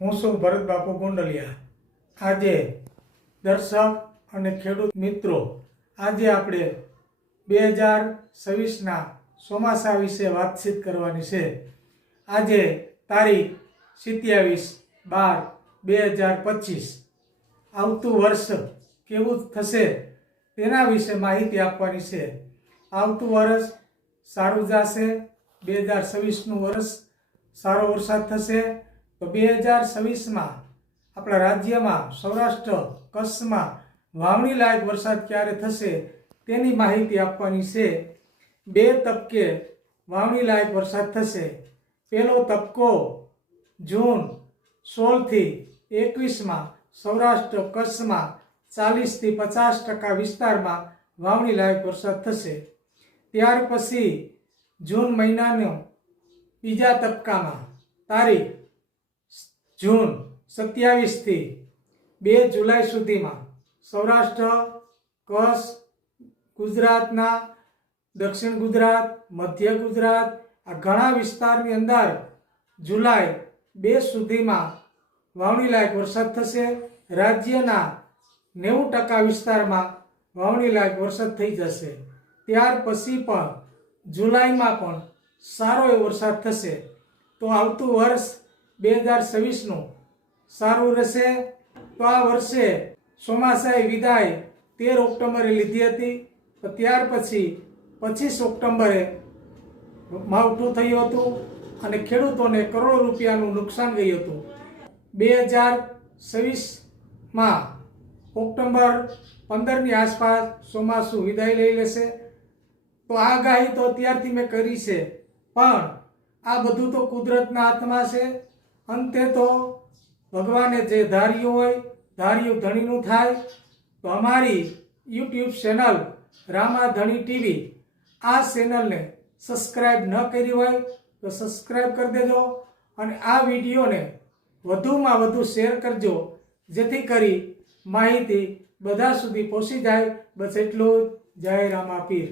હું છું ભરત બાપુ ગોંડલિયા. આજે દર્શક અને ખેડૂત મિત્રો, આજે આપણે બે હજાર છવ્વીસના ચોમાસા વિશે વાતચીત કરવાની છે. આજે તારીખ સિત્યાવીસ બાર બે હજાર પચીસ. આવતું વર્ષ કેવું થશે તેના વિશે માહિતી આપવાની છે. આવતું વર્ષ સારું જશે. બે હજાર છવ્વીસનું વર્ષ સારો વરસાદ થશે. તો બે હજાર છવ્વીસમાં આપણા રાજ્યમાં સૌરાષ્ટ્ર, કચ્છમાં વાવણી લાયક વરસાદ ક્યારે થશે તેની માહિતી આપવાની છે. બે તબકે વાવણી લાયક વરસાદ થશે. પહેલો તબકો જૂન સોળથી એકવીસમાં સૌરાષ્ટ્ર, કચ્છમાં ચાલીસથી પચાસ ટકા વિસ્તારમાં વાવણી લાયક વરસાદ થશે. ત્યાર પછી જૂન મહિનાનો બીજા તબક્કામાં તારીખ જૂન સત્યાવીસથી બે જુલાઈ સુધીમાં સૌરાષ્ટ્ર, કચ્છ, ગુજરાતના દક્ષિણ ગુજરાત, મધ્ય ગુજરાત આ ઘણા વિસ્તારની અંદર જુલાઈ બે સુધીમાં વાવણી લાયક વરસાદ થશે. રાજ્યના નેવું ટકા વિસ્તારમાં વાવણી લાયક વરસાદ થઈ જશે. ત્યાર પછી પણ જુલાઈમાં પણ સારો એવો વરસાદ થશે. તો આવતું વર્ષ બે હજાર છવ્વીસનું સારું રહેશે. તો આ વર્ષે ચોમાસાએ વિદાય તેર ઓક્ટોબરે લીધી હતી. તો ત્યાર પછી પચીસ ઓક્ટોબરે માવઠું થયું હતું અને ખેડૂતોને કરોડો રૂપિયાનું નુકસાન ગયું હતું. બે હજાર છવ્વીસમાં ઓક્ટોબર પંદરની આસપાસ ચોમાસું વિદાય લઈ લેશે. તો આગાહી તો અત્યારથી મેં કરી છે. પણ આ બધું તો કુદરતના હાથમાં છે. અંતે તો ભગવાને જે ધાર્યું હોય, ધાર્યું ધણીનું થાય, તો અમારી યુટ્યુબ ચેનલ રામા ધણી ટીવી આ ચેનલને સબસ્ક્રાઈબ ન કરી હોય, તો સબસ્ક્રાઈબ કરી દેજો અને આ વિડીયોને વધુમાં વધુ શેર કરજો, જેથી કરી માહિતી બધા સુધી પહોંચી જાય. બસ એટલું જય રામા પીર